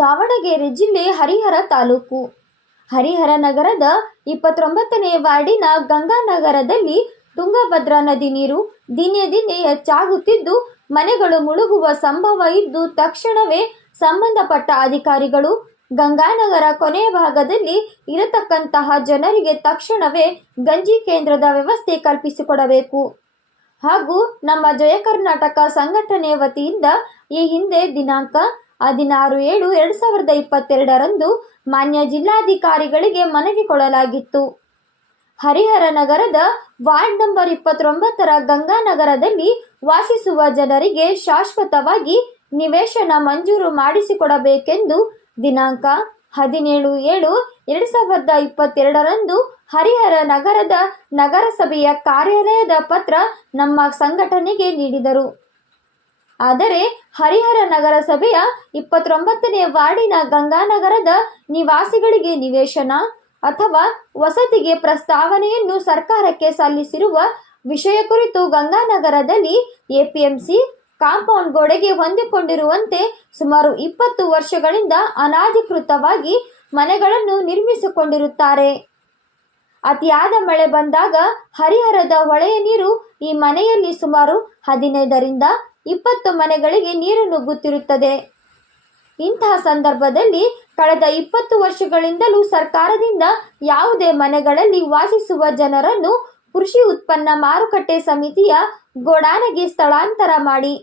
ದಾವಣಗೆರೆ ಜಿಲ್ಲೆ ಹರಿಹರ ತಾಲೂಕು ಹರಿಹರ ನಗರದ 29ನೇ ವಾರ್ಡಿನ ಗಂಗಾನಗರದಲ್ಲಿ ತುಂಗಭದ್ರಾ ನದಿ ನೀರು ದಿನೇ ದಿನೇ ಹೆಚ್ಚಾಗುತ್ತಿದ್ದು ಮನೆಗಳು ಮುಳುಗುವ ಸಂಭವ ಇದ್ದು ತಕ್ಷಣವೇ ಸಂಬಂಧಪಟ್ಟ ಅಧಿಕಾರಿಗಳು ಗಂಗಾನಗರ ಕೊನೆಯ ಭಾಗದಲ್ಲಿ ಇರತಕ್ಕಂತಹ ಜನರಿಗೆ ತಕ್ಷಣವೇ ಗಂಜಿ ಕೇಂದ್ರದ ವ್ಯವಸ್ಥೆ ಕಲ್ಪಿಸಿಕೊಡಬೇಕು ಹಾಗೂ ನಮ್ಮ ಜಯ ಕರ್ನಾಟಕ ಸಂಘಟನೆ ವತಿಯಿಂದ ಈ ಹಿಂದೆ ದಿನಾಂಕ 16/7/2022ರಂದು ಮಾನ್ಯ ಜಿಲ್ಲಾಧಿಕಾರಿಗಳಿಗೆ ಮನವಿ ಕೊಡಲಾಗಿತ್ತು. ಹರಿಹರ ನಗರದ ವಾರ್ಡ್ ನಂಬರ್ 29ರ ಗಂಗಾನಗರದಲ್ಲಿ ವಾಸಿಸುವ ಜನರಿಗೆ ಶಾಶ್ವತವಾಗಿ ನಿವೇಶನ ಮಂಜೂರು ಮಾಡಿಸಿಕೊಡಬೇಕೆಂದು ದಿನಾಂಕ 17/7/2022ರಂದು ಹರಿಹರ ನಗರದ ನಗರಸಭೆಯ ಕಾರ್ಯಾಲಯದ ಪತ್ರ ನಮ್ಮ ಸಂಘಟನೆಗೆ ನೀಡಿದರು. ಆದರೆ ಹರಿಹರ ನಗರಸಭೆಯ 29ನೇ ವಾರ್ಡಿನ ಗಂಗಾನಗರದ ನಿವಾಸಿಗಳಿಗೆ ನಿವೇಶನ ಅಥವಾ ವಸತಿಗೆ ಪ್ರಸ್ತಾವನೆಯನ್ನು ಸರ್ಕಾರಕ್ಕೆ ಸಲ್ಲಿಸಿರುವ ವಿಷಯ ಕುರಿತು ಗಂಗಾನಗರದಲ್ಲಿ ಎಪಿಎಂಸಿ ಕಾಂಪೌಂಡ್ ಗೋಡೆಗೆ ಹೊಂದಿಕೊಂಡಿರುವಂತೆ ಸುಮಾರು 20 ವರ್ಷಗಳಿಂದ ಅನಧಿಕೃತವಾಗಿ ಮನೆಗಳನ್ನು ನಿರ್ಮಿಸಿಕೊಂಡಿರುತ್ತಾರೆ. ಅತಿಯಾದ ಮಳೆ ಬಂದಾಗ ಹರಿಹರದ ಹೊಳೆಯ ನೀರು ಈ ಮನೆಯಲ್ಲಿ ಸುಮಾರು 15ರಿಂದ 20 ಮನೆಗಳಿಗೆ ನೀರು ನುಗ್ಗುತ್ತಿರುತ್ತದೆ. ಇಂತಹ ಸಂದರ್ಭದಲ್ಲಿ ಕಳೆದ 20 ವರ್ಷಗಳಿಂದಲೂ ಸರ್ಕಾರದಿಂದ ಯಾವುದೇ ಮನೆಗಳಲ್ಲಿ ವಾಸಿಸುವ ಜನರನ್ನು ಕೃಷಿ ಉತ್ಪನ್ನ ಮಾರುಕಟ್ಟೆ ಸಮಿತಿಯ ಗೋಡಾನಿಗೆ ಸ್ಥಳಾಂತರ ಮಾಡಿ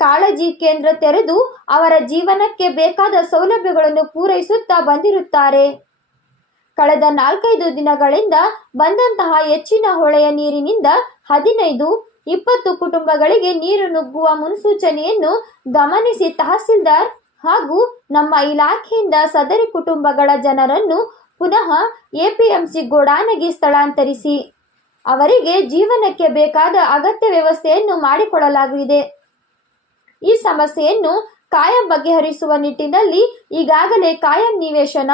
ಕಾಳಜಿ ಕೇಂದ್ರ ತೆರೆದು ಅವರ ಜೀವನಕ್ಕೆ ಬೇಕಾದ ಸೌಲಭ್ಯಗಳನ್ನು ಪೂರೈಸುತ್ತಾ ಬಂದಿರುತ್ತಾರೆ. ಕಳೆದ 4-5 ದಿನಗಳಿಂದ ಬಂದಂತಹ ಹೆಚ್ಚಿನ ಹೊಳೆಯ ನೀರಿನಿಂದ 15-20 ಕುಟುಂಬಗಳಿಗೆ ನೀರು ನುಗ್ಗುವ ಮುನ್ಸೂಚನೆಯನ್ನು ಗಮನಿಸಿ ತಹಸೀಲ್ದಾರ್ ಹಾಗೂ ನಮ್ಮ ಇಲಾಖೆಯಿಂದ ಸದರಿ ಕುಟುಂಬಗಳ ಜನರನ್ನು ಪುನಃ ಎಪಿಎಂಸಿ ಗೋಡಾನಿಗೆ ಸ್ಥಳಾಂತರಿಸಿ ಅವರಿಗೆ ಜೀವನಕ್ಕೆ ಬೇಕಾದ ಅಗತ್ಯ ವ್ಯವಸ್ಥೆಯನ್ನು ಮಾಡಿಕೊಡಲಾಗಿದೆ. ಈ ಸಮಸ್ಯೆಯನ್ನು ಕಾಯಂ ಬಗೆಹರಿಸುವ ನಿಟ್ಟಿನಲ್ಲಿ ಈಗಾಗಲೇ ಕಾಯಂ ನಿವೇಶನ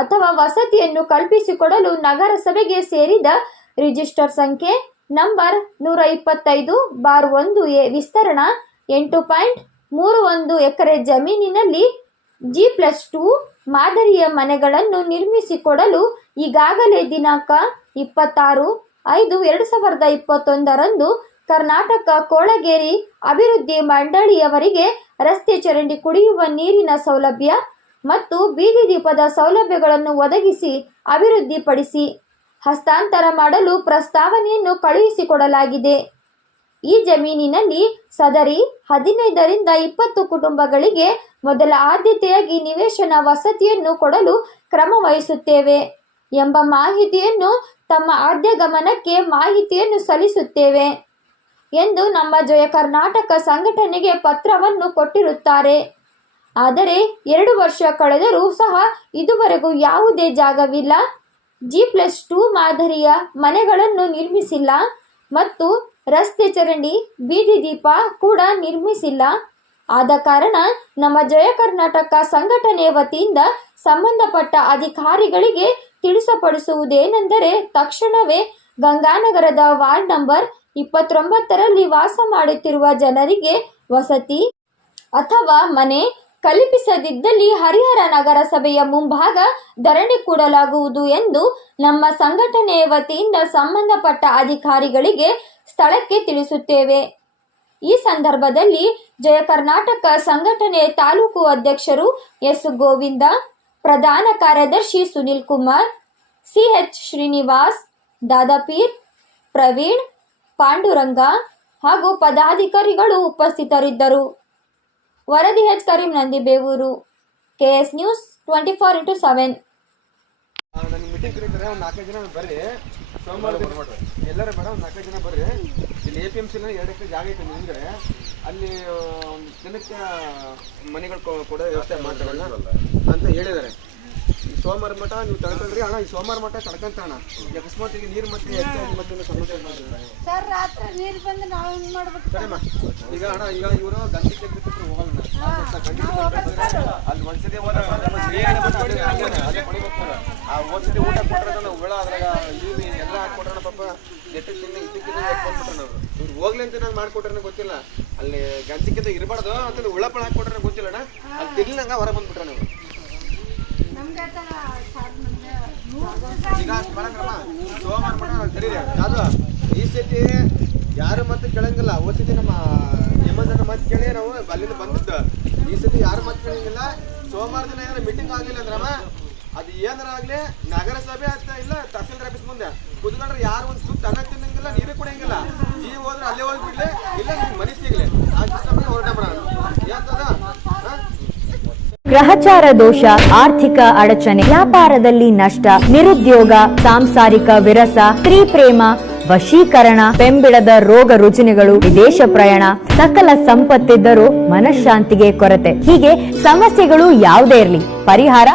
ಅಥವಾ ವಸತಿಯನ್ನು ಕಲ್ಪಿಸಿಕೊಡಲು ನಗರಸಭೆಗೆ ಸೇರಿದ ರಿಜಿಸ್ಟರ್ ಸಂಖ್ಯೆ ನಂಬರ್ 125/1A ವಿಸ್ತರಣ 8.31 ಎಕರೆ ಜಮೀನಿನಲ್ಲಿ G+2 ಮಾದರಿಯ ಮನೆಗಳನ್ನು ನಿರ್ಮಿಸಿಕೊಡಲು ಈಗಾಗಲೇ ದಿನಾಂಕ 26/5/2021ರಂದು ಕರ್ನಾಟಕ ಕೊಳಗೇರಿ ಅಭಿವೃದ್ಧಿ ಮಂಡಳಿಯವರಿಗೆ ರಸ್ತೆ ಚರಂಡಿ ಕುಡಿಯುವ ನೀರಿನ ಸೌಲಭ್ಯ ಮತ್ತು ಬೀದಿ ದೀಪದ ಸೌಲಭ್ಯಗಳನ್ನು ಒದಗಿಸಿ ಅಭಿವೃದ್ಧಿಪಡಿಸಿ ಹಸ್ತಾಂತರ ಮಾಡಲು ಪ್ರಸ್ತಾವನೆಯನ್ನು ಕಳುಹಿಸಿಕೊಡಲಾಗಿದೆ. ಈ ಜಮೀನಿನಲ್ಲಿ ಸದರಿ 15ರಿಂದ 20 ಕುಟುಂಬಗಳಿಗೆ ಮೊದಲ ಆದ್ಯತೆಯಾಗಿ ನಿವೇಶನ ವಸತಿಯನ್ನು ಕೊಡಲು ಕ್ರಮ ವಹಿಸುತ್ತೇವೆ ಎಂಬ ಮಾಹಿತಿಯನ್ನು ತಮ್ಮ ಆದ್ಯ ಗಮನಕ್ಕೆ ಮಾಹಿತಿಯನ್ನು ಸಲ್ಲಿಸುತ್ತೇವೆ ಎಂದು ನಮ್ಮ ಜಯ ಕರ್ನಾಟಕ ಸಂಘಟನೆಗೆ ಪತ್ರವನ್ನು ಕೊಟ್ಟಿರುತ್ತಾರೆ. ಆದರೆ 2 ವರ್ಷ ಕಳೆದರೂ ಸಹ ಇದುವರೆಗೂ ಯಾವುದೇ ಜಾಗವಿಲ್ಲ, G+2 ಮಾದರಿಯ ಮನೆಗಳನ್ನು ನಿರ್ಮಿಸಿಲ್ಲ ಮತ್ತು ರಸ್ತೆ ಚರಂಡಿ ಬೀದಿ ದೀಪ ಕೂಡ ನಿರ್ಮಿಸಿಲ್ಲ. ಆದ ಕಾರಣ ನಮ್ಮ ಜಯ ಕರ್ನಾಟಕ ಸಂಘಟನೆ ವತಿಯಿಂದ ಸಂಬಂಧಪಟ್ಟ ಅಧಿಕಾರಿಗಳಿಗೆ ತಿಳಿಸಪಡಿಸುವುದೇನೆಂದರೆ ತಕ್ಷಣವೇ ಗಂಗಾನಗರದ ವಾರ್ಡ್ ನಂಬರ್ 29ರಲ್ಲಿ ವಾಸ ಮಾಡುತ್ತಿರುವ ಜನರಿಗೆ ವಸತಿ ಅಥವಾ ಮನೆ ಕಲ್ಪಿಸದಿದ್ದಲ್ಲಿ ಹರಿಹರ ನಗರಸಭೆಯ ಮುಂಭಾಗ ಧರಣಿ ಕೂಡಲಾಗುವುದು ಎಂದು ನಮ್ಮ ಸಂಘಟನೆಯ ವತಿಯಿಂದ ಸಂಬಂಧಪಟ್ಟ ಅಧಿಕಾರಿಗಳಿಗೆ ಸ್ಥಳಕ್ಕೆ ತಿಳಿಸುತ್ತೇವೆ. ಈ ಸಂದರ್ಭದಲ್ಲಿ ಜಯ ಕರ್ನಾಟಕ ಸಂಘಟನೆ ತಾಲೂಕು ಅಧ್ಯಕ್ಷರು ಎಸ್ ಗೋವಿಂದ, ಪ್ರಧಾನ ಕಾರ್ಯದರ್ಶಿ ಸುನಿಲ್ ಕುಮಾರ್, CH ಶ್ರೀನಿವಾಸ್, ದಾದಾಪೀರ್, ಪ್ರವೀಣ್, ಪಾಂಡುರಂಗ ಹಾಗೂ ಪದಾಧಿಕಾರಿಗಳು ಉಪಸ್ಥಿತರಿದ್ದರು. ವರದಿ H Karim Nandibevur, KS news 24x7. Meeting ಕರೀತಾರೆ, ಒಂದು 4 ಜನ ಬರ್ರಿ. ಸೋಮವಾರ ಎಲ್ಲರೂ ಮೇಡಮ್ 4 ಜನ ಬರ್ರಿ. ಇಲ್ಲಿ APMC 2 ಎಕರೆ ಜಾಗ ಐತೆ ಮುಂದ್ಗಡೆ, ಅಲ್ಲಿ ದಿನಕ್ಕೆ ಮನೆಗಳು ಕೊಡೋ ವ್ಯವಸ್ಥೆ ಮಾಡ್ತಾರಲ್ಲ ಅಂತ ಹೇಳಿದ್ದಾರೆ. ಈ ಸೋಮವಾರ ಮಠ ನೀವು ತಳ್ಕೊಂಡ್ರಿ ಅಣ್ಣ, ಈ ಸೋಮವಾರ ಮಠ ತಡ್ಕೊಂತ ಅಣ್ಣ. ಅಕಸ್ಮಾತ್ ಈಗ ನೀರು ಮತ್ತೆ ಹೆಚ್ಚಾಗಿ ಮತ್ತೆ ಸಮಸ್ಯೆ ಮಾಡಿದ್ರೆ ಈಗ ಅಣ್ಣ, ಈಗ ಇವರು ಗಂಜಿ ಕೇಂದ್ರಕ್ಕೆ ಹೋಗಲ್ಲ, ಅಲ್ಲಿ ಒಂದ್ಸತಿ ಆ ಒಂದ್ಸತಿ ಊಟ ಕೊಟ್ರೆ ಹುಳ ಅದ್ರಾಗ ಇಲ್ಲಿ ಎಲ್ಲ ಹಾಕೊಟ್ರೆ ಪಾಪ ಎಟ್ಟಿನ ಇದಕ್ಕಿಂತ ಬಂದ್ಬಿಟ್ರೆ ನಾವು ಇವ್ರು ಹೋಗ್ಲಿ ಅಂತ ನಾನು ಮಾಡ್ಕೊಟ್ರೆ ಗೊತ್ತಿಲ್ಲ. ಅಲ್ಲಿ ಗಂಜಿಕ್ಕಿಂತ ಇರಬಾರ್ದು ಅಂತ ಹುಳ ಪಳ ಹಾಕೊಟ್ರೆ ಗೊತ್ತಿಲ್ಲ ಅಣ್ಣ, ಅಲ್ಲಿ ತಿರ್ಲಂಗ ಹೊರ ಬಂದ್ಬಿಟ್ರೆ ನಾವು. ಈಗ ಮಾಡಕ್ರಮ ಸೋಮವಾರ ಮಾಡೋಣ ಕರೀರಿ ಯಾವ್ದು ಈ ಸತಿ ಯಾರು ಮತ್ತೆ ಕೇಳಂಗಿಲ್ಲ ಹೋದ ಸತಿ ನಮ್ಮ ಹೇಮಂತನ ಮತ್ತೆ ಕೇಳಿ ನಾವು ಅಲ್ಲಿಂದ ಬಂದಿದ್ದು ಈ ಸತಿ ಯಾರು ಮತ್ತೆ ಕೇಳಂಗಿಲ್ಲ ಸೋಮವಾರ ದಿನ ಏನಾರ ಮೀಟಿಂಗ್ ಆಗಿಲ್ಲ ಅಂದ್ರಮ್ಮ ಅದು ಏನಾರ ಆಗ್ಲಿ ನಗರಸಭೆ ಅಂತ ಇಲ್ಲ ತಹಸೀಲ್ದಾರ್ ಆಫೀಸ್ ಮುಂದೆ ಕುತ್ಕೊಂಡ್ರೆ ಯಾರು ಒಂದು ಸುತ್ತ ಅನ್ನ ತಿನ್ನಂಗಿಲ್ಲ ನೀರು ಕುಡಿಯಂಗಿಲ್ಲ ಈ ಹೋದ್ರೆ ಅಲ್ಲೇ ಹೋಗ್ಬಿಡ್ಲಿ ಇಲ್ಲ ನಿಮ್ಗೆ ಮನೆ ಸಿಗ್ಲಿ ಆ ಸಿಸ್ಟಮ್ ಹೊರಟ ಬರೋಣ ಏನ್ತದ ಗ್ರಹಚಾರ ದೋಷ, ಆರ್ಥಿಕ ಅಡಚಣೆ, ವ್ಯಾಪಾರದಲ್ಲಿ ನಷ್ಟ, ನಿರುದ್ಯೋಗ, ಸಾಂಸಾರಿಕ ವಿರಸ, ಸ್ತ್ರೀ ಪ್ರೇಮ, ವಶೀಕರಣ, ಬೆಂಬಿಡದ ರೋಗ ರುಜಿನಗಳು, ವಿದೇಶ ಪ್ರಯಾಣ, ಸಕಲ ಸಂಪತ್ತಿದ್ದರೂ ಮನಃಶಾಂತಿಗೆ ಕೊರತೆ, ಹೀಗೆ ಸಮಸ್ಯೆಗಳು ಯಾವುದೇ ಇರಲಿ ಪರಿಹಾರ